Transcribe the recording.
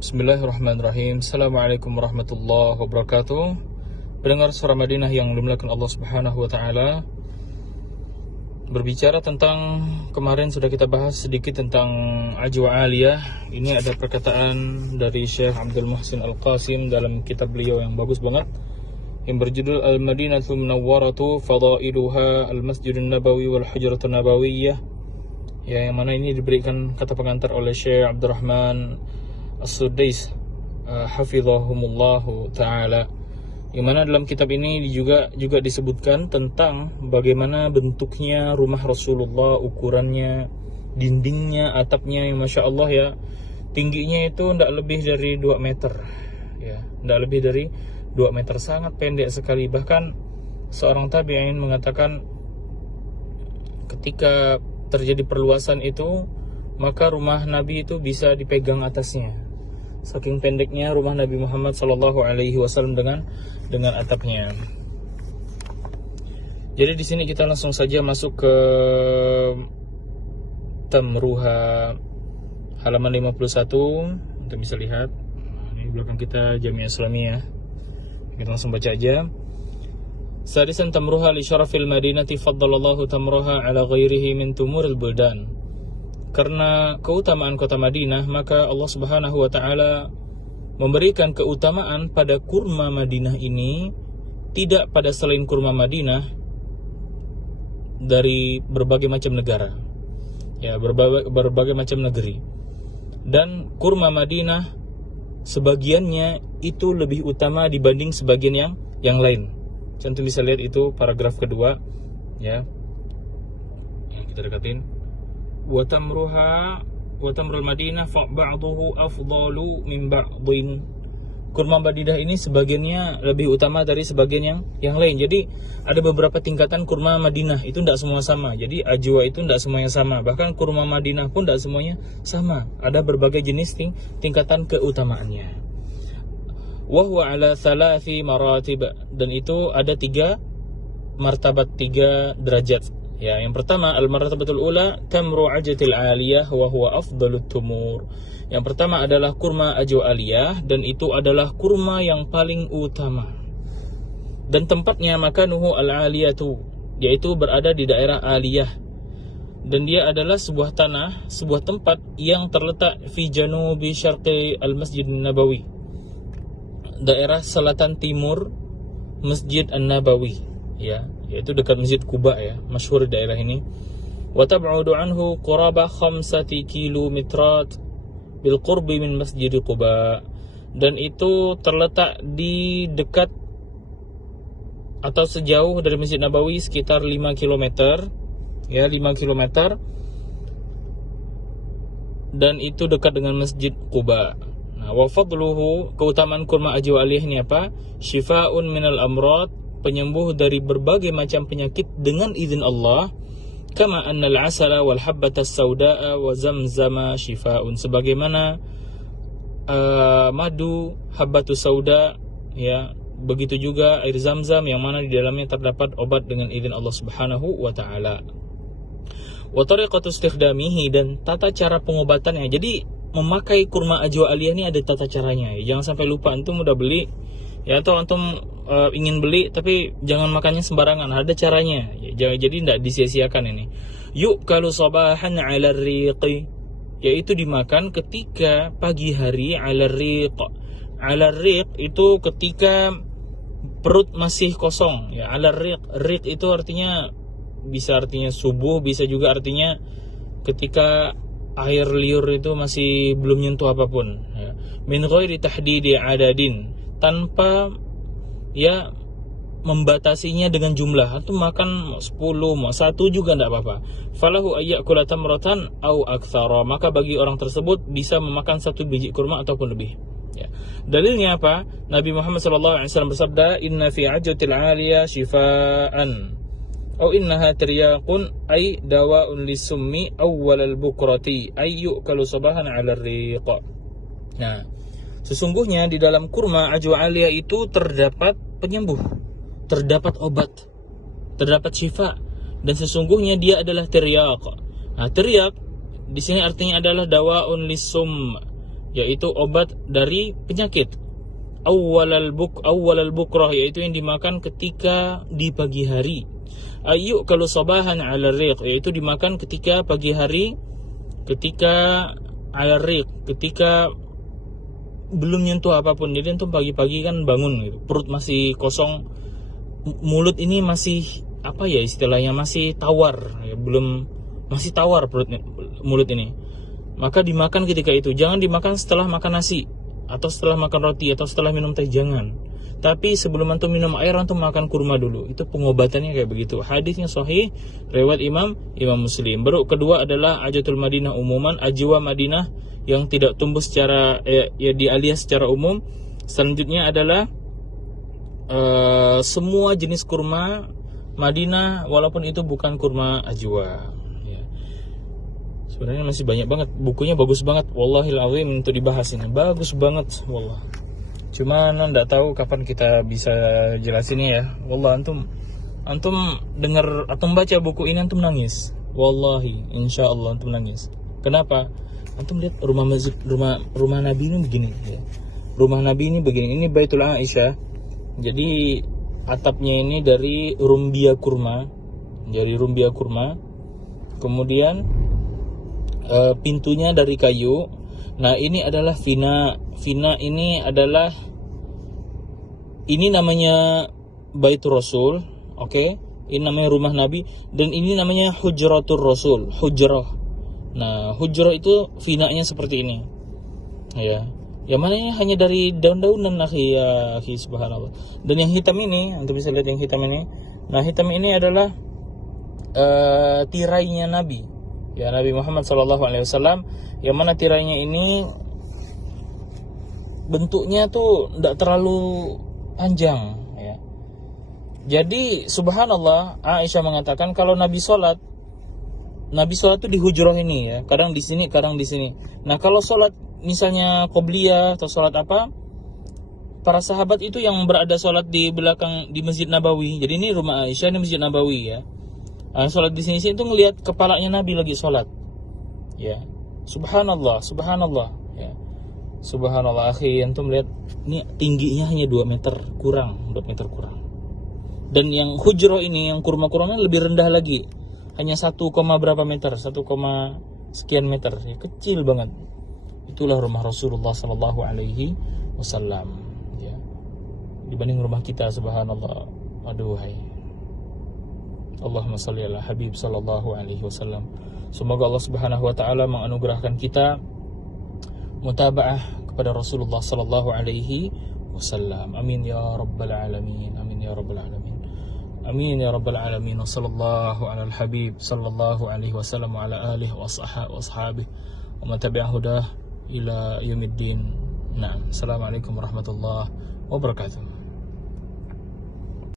Bismillahirrahmanirrahim. Assalamualaikum warahmatullahi wabarakatuh. Pendengar Suara Madinah yang dimuliakan Allah Subhanahu wa taala. Berbicara tentang kemarin sudah kita bahas sedikit tentang ajwa aliyah. Ini ada perkataan dari Syekh Abdul Muhsin Al-Qasim dalam kitab beliau yang bagus banget yang berjudul Al-Madinatul Munawwaratu Fadailuha Al-Masjidun Nabawi wal Hujratun Nabawiyyah. Ya, yang mana ini diberikan kata pengantar oleh Syekh Abdurrahman As-Sudais hafizahumullahu ta'ala, yang mana dalam kitab ini juga disebutkan tentang bagaimana bentuknya rumah Rasulullah, ukurannya, dindingnya, atapnya, yang Masya Allah ya, tingginya itu tidak lebih dari 2 meter ya, tidak lebih dari 2 meter, sangat pendek sekali. Bahkan seorang tabi'in mengatakan ketika terjadi perluasan itu, maka rumah Nabi itu bisa dipegang atasnya. Saking pendeknya rumah Nabi Muhammad SAW dengan atapnya. Jadi di sini kita langsung saja masuk ke Tamruha halaman 51 untuk bisa lihat. Ini belakang kita Jamiah Islamiyah. Kita langsung baca aja. Sadisan Tamruha li syarafil Madinati faddalallahu Tamruha ala ghairihi min tumuril buldan. Karena keutamaan kota Madinah, maka Allah Subhanahu wa taala memberikan keutamaan pada kurma Madinah ini tidak pada selain kurma Madinah dari berbagai macam negara. Ya, berbagai macam negeri. Dan kurma Madinah sebagiannya itu lebih utama dibanding sebagian yang lain. Contoh bisa lihat itu paragraf kedua ya. Yang kita dekatin. Wa tamrul Madinah fa ba'dahu afdalu min ba'dhin. Kurma Madinah ini sebagiannya lebih utama dari sebagian yang lain. Jadi ada beberapa tingkatan kurma Madinah, itu tidak semua sama. Jadi ajwa itu tidak semuanya sama. Bahkan kurma Madinah pun tidak semuanya sama. Ada berbagai jenis tingkatan keutamaannya. Wa huwa ala thalathi maratib, dan itu ada 3 martabat, 3 derajat. Ya, yang pertama al-martabatul ula tamru ajatil aliyah wa huwa afdalut tumur. Yang pertama adalah kurma ajwa aliyah, dan itu adalah kurma yang paling utama. Dan tempatnya makanuhu al-aliyatu, yaitu berada di daerah aliyah. Dan dia adalah sebuah tanah, sebuah tempat yang terletak fi janubi syarqi al-Masjid Nabawi. Daerah selatan timur Masjid An-Nabawi, ya, yaitu dekat Masjid Quba ya, masyhur daerah ini. Wa tab'udu anhu quraba 5 kilometrat bil qurbi min Masjid Quba, dan itu terletak di dekat atau sejauh dari Masjid Nabawi sekitar 5 km ya, 5 km, dan itu dekat dengan Masjid Quba. Nah, wa fadluhu, keutamaan kurma ajwa aliyah ini apa? Syifa'un minal amrad, penyembuh dari berbagai macam penyakit dengan izin Allah. Kama annal asala wal habbatas sauda'a wa zamzama shifaa'un, sebagaimana madu habbatus sauda ya, begitu juga air Zamzam yang mana di dalamnya terdapat obat dengan izin Allah Subhanahu wa taala. Wa tariqatu istikhdamihi, dan tata cara pengobatannya. Jadi memakai kurma ajwa aliyah ini ada tata caranya ya. Jangan sampai lupa, antum udah beli ya, atau antum ingin beli tapi jangan makannya sembarangan, ada caranya ya, jadi tidak disia-siakan ini. Yuk kalau sabahan ala riqi, yaitu dimakan ketika pagi hari. Ala riq itu ketika perut masih kosong ya. Ala riq itu artinya bisa artinya subuh, bisa juga artinya ketika air liur itu masih belum nyentuh apapun ya. Min ghairi tahdidi adadin, tanpa ya membatasinya dengan jumlah. Atau makan 10, mau 1 juga tidak apa-apa. Falahu ayyakula tamratan au aktsara, maka bagi orang tersebut bisa memakan 1 biji kurma ataupun lebih ya. Dalilnya apa? Nabi Muhammad SAW bersabda, inna fi ajatil aliyah shifaan au innaha tiryaqun ay dawa'un lisummi awwal al-bukrati ay yu'kalu sabahan 'ala ar-riq. Nah, sesungguhnya di dalam kurma ajwa aliyah itu terdapat penyembuh, terdapat obat, terdapat syifa, dan sesungguhnya dia adalah tiryaq. Nah, tiryaq di sini artinya adalah dawaun lisum. yaitu obat dari penyakit. Awwalal bukrah, yaitu yang dimakan ketika di pagi hari. Ayu kalau sabahan ala riq, yaitu dimakan ketika pagi hari, ketika ala riq, ketika belum nyentuh apapun. Jadi antum pagi-pagi kan bangun gitu, perut masih kosong, mulut ini masih apa ya istilahnya, masih tawar ya, masih tawar mulut ini, maka dimakan ketika itu. Jangan dimakan setelah makan nasi atau setelah makan roti atau setelah minum teh, jangan. Tapi sebelum antum minum air, antum makan kurma dulu. Itu pengobatannya kayak begitu. Hadisnya sahih, riwayat Imam Muslim. Baru kedua adalah ajatul Madinah umuman, ajwa Madinah yang tidak tumbuh secara alias secara umum. Selanjutnya adalah semua jenis kurma Madinah, walaupun itu bukan kurma ajwa. Sebenarnya masih banyak banget, bukunya bagus banget, wallahil azim, untuk dibahas ini bagus banget, wallah. Cuman enggak tahu kapan kita bisa jelasinnya ya. Wallah, antum dengar atau baca buku ini antum nangis. Wallahi, insyaallah antum nangis. Kenapa? Antum lihat rumah Nabi ini begini ya. Rumah Nabi ini begini. Ini Baitul Aisyah. Jadi atapnya ini dari rumbia kurma. Kemudian pintunya dari kayu. Nah, ini adalah vina ini adalah, ini namanya Baitur Rasul, oke? Ini namanya rumah Nabi, dan ini namanya Hujratur Rasul, hujrah. Nah, hujrah itu vinanya seperti ini. Ya. Yang mana ini hanya dari daun-daunan, akhi subhanallah. Dan yang hitam ini, Anda bisa lihat yang hitam ini. Nah, hitam ini adalah tirainya Nabi. Ya, Nabi Muhammad SAW, yang mana tirainya ini bentuknya tuh tidak terlalu panjang ya. Jadi subhanallah, Aisyah mengatakan kalau Nabi sholat tuh di hujrah ini ya, kadang di sini, kadang di sini. Nah, kalau sholat misalnya qobliyah atau sholat apa, para sahabat itu yang berada sholat di belakang di Masjid Nabawi. Jadi ini rumah Aisyah, ini Masjid Nabawi ya. Sholat di sini itu ngelihat kepalanya Nabi lagi sholat, ya. Subhanallah ya. Subhanallah, akhi, antum lihat ini tingginya hanya 2 meter kurang. Dan yang hujrah ini, yang kurma-kurmanya lebih rendah lagi, hanya 1, berapa meter, 1, sekian meter, ya, kecil banget. Itulah rumah Rasulullah Sallallahu Alaihi Wasallam, ya. Dibanding rumah kita, subhanallah, aduhai. Allahumma salli ala Habib sallallahu alaihi wasallam. Semoga Allah Subhanahu wa taala menganugerahkan kita mutaba'ah kepada Rasulullah sallallahu alaihi wasallam. Amin ya rabbal alamin. Amin ya rabbal alamin. Amin ya rabbal alamin. Wa sallallahu ala al-habib sallallahu alaihi wasallam wa ala alihi wa ashabihi wa man tabi'a hudah ila yaumiddin. Naam. Assalamualaikum warahmatullahi wabarakatuh.